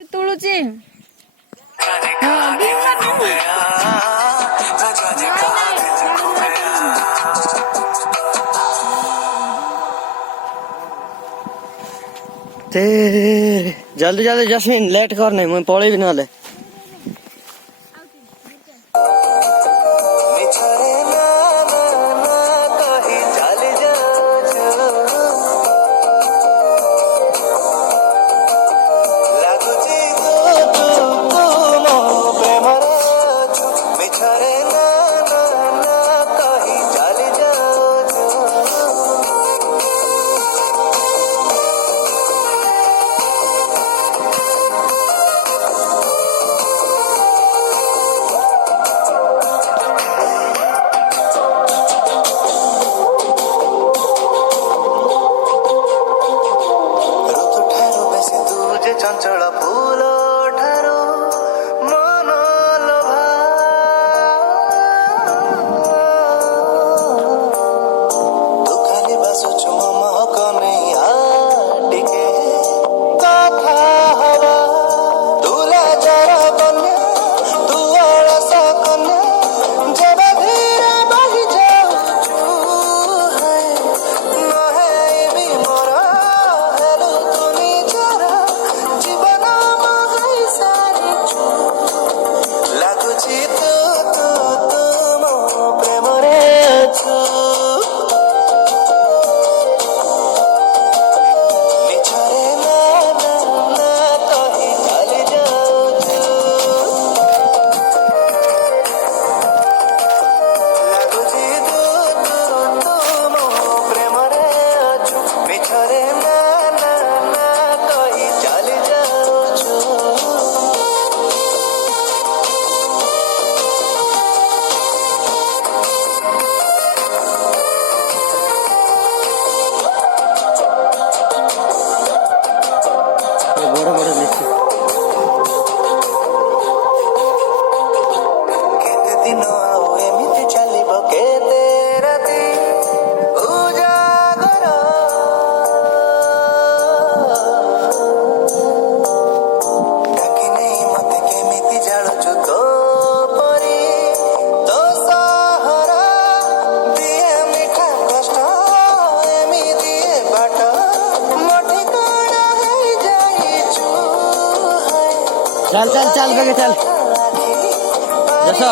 तुळुची जल्दी जल्दी जस्मिन लेट कर नहीं मुझे पड़े भी ना ले चंचल फूल ठारू मन लोभा तू खाली बासुचु महक नहीं आटिके कथा हवा तुला जरा कन्या तू अलस कन्या जब धीरे बही जाऊचु है नहे भी मोरा हेलु तुनी जरा जीवन महै सारिछु लागुछि तू तू तू मो प्रेमरे अछु मिछरे ना ना ना कहि चली जाऊछु लागुछि तू तू तू मो प्रेमरे अछु मिछरे ना ना ना कहि चली जाऊछु बड़े बड़े लिखे केते दिन आउ एमिति चलिब केते राति उजागर डाकी नहीं मते केमिति जाळुछु तो परी तो सहारा दिए मिठा कष्ट एमिति बाट मठी काना है जाइछु है चल चल चल बेगे चल जसो